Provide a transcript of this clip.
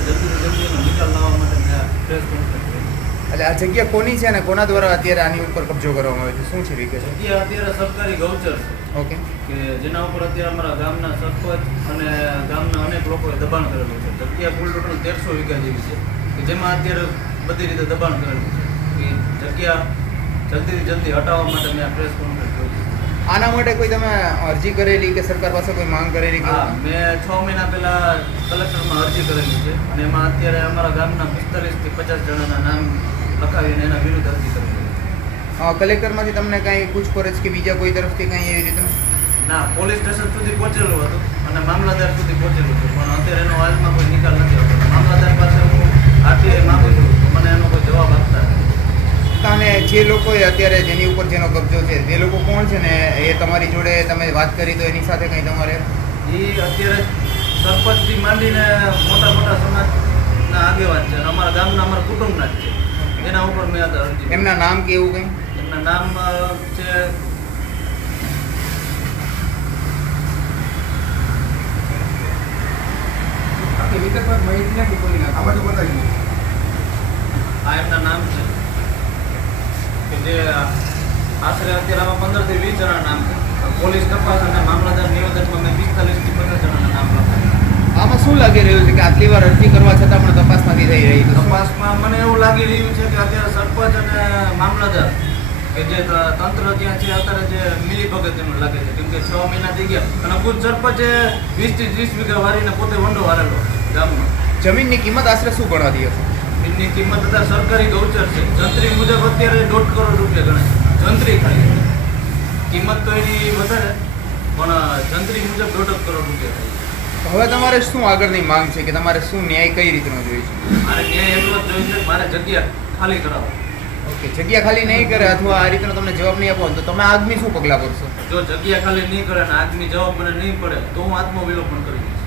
અત્યારે જલ્દી એનો નિકાલ લાવવા માટે મેં આ પ્રેસ કોન્ફરન્સ કરી. એટલે આ જગ્યા કોની છે અને કોના દ્વારા અત્યારે આની ઉપર કબજો કરવામાં આવે છે, શું છે વિગત? જગ્યા અત્યારે સરકારી ગૌચર છે ઓકે. કે જેના ઉપર અત્યારે અમારા ગામના સરપંચ અને ગામના અનેક લોકોએ દબાણ કરેલું છે. જગ્યા કુલ ટોટલ 1300 વીઘા જેવી છે કે જેમાં અત્યારે બધી રીતે દબાણ કરેલું છે. એ જગ્યા જલ્દી હટાવવા માટે મેં આ પ્રેસ કોન્ફરન્સ કરી. આના માટે કોઈ તમે અરજી કરેલી કે સરકાર પાસે કોઈ માંગ કરેલી કે? હા, મેં 6 મહિના પહેલાં કલેક્ટરમાં અરજી કરેલી છે અને એમાં અત્યારે અમારા ગામના 45 થી 50 જણાના નામ લખાવીને એના વિરુદ્ધ અરજી કરેલી છે. કલેક્ટરમાંથી તમને કાંઈ પૂછપરછ કે બીજા કોઈ તરફથી કાંઈ એવી રીતે? ના, પોલીસ સ્ટેશન સુધી પહોંચેલું હતું અને મામલતદાર સુધી પહોંચેલું હતું, પણ અત્યારે એનો હાલમાં કોઈ નિકાલ નથી આવતો. મામલતદાર પાસે હું આરટીઆઈ માગું છું તો મને એનો કોઈ જવાબ આપતા નથી. અને જે લોકોએ અત્યારે જેની ઉપર જેનો કબજો છે તે લોકો કોણ છે ને એ તમારી જોડે તમે વાત કરી તો એની સાથે કંઈ તમારે? એ અત્યારે સરપંચથી માંડીને મોટા સમાજના આગેવાન છે અને અમારા ગામના અમારા કુટુંબના જ છે. એના ઉપર મેં અરજી. એમના નામ કે એવું કંઈ? એમના નામ છે વિગતવાર માહિતી નથી બોલી નાખો. આ બધું બતાવી દો. આ એમના નામ છે કે જે આશરે અત્યારે આમાં 15 થી 20 જણા નામ છે. પોલીસ તપાસ અને મામલતદાર નિવેદનમાં મેં 45 થી 50 જણાના નામ લખાયા. આમાં શું લાગી રહ્યું છે કે આટલી વાર અરજી કરવા છતાં પણ તપાસ નથી થઈ રહી? તપાસમાં મને એવું લાગી રહ્યું છે કે અત્યારે સરપંચ અને મામલતદાર કે જે તંત્ર ત્યાં છે અત્યારે જે મિલી ભગત એનું લાગે છે, કેમ કે 6 મહિના થઈ ગયા અને ખુદ સરપંચે 20 થી 30 વીઘા વારીને પોતે વંડો વારેલો ગામમાં. જમીનની કિંમત આશરે શું ગણાતી હશે? એની કિંમત અત્યારે સરકારી ગૌચર છે, જંત્રી મુજબ અત્યારે 1.5 કરોડ રૂપિયા ગણાય. જંત્રી ખાલી કિંમત તો એની વધારે, પણ જંત્રી મુજબ 1.5 કરોડ રૂપિયા થાય. હવે તમારે શું આગળની માંગ છે કે તમારે શું ન્યાય કઈ રીતનો જોઈએ છે? મારે ન્યાય એટલો જ જોઈએ છે, મારે જગ્યા ખાલી કરાવો. ઓકે, જગ્યા ખાલી નહીં કરે અથવા આ રીતનો તમને જવાબ નહીં આપો તો તમે આગામી શું પગલાં ભરશો? જો જગ્યા ખાલી નહીં કરે અને આદમી જવાબ મને નહીં પડે તો હું આત્મવિલોપન કરી દઈશ.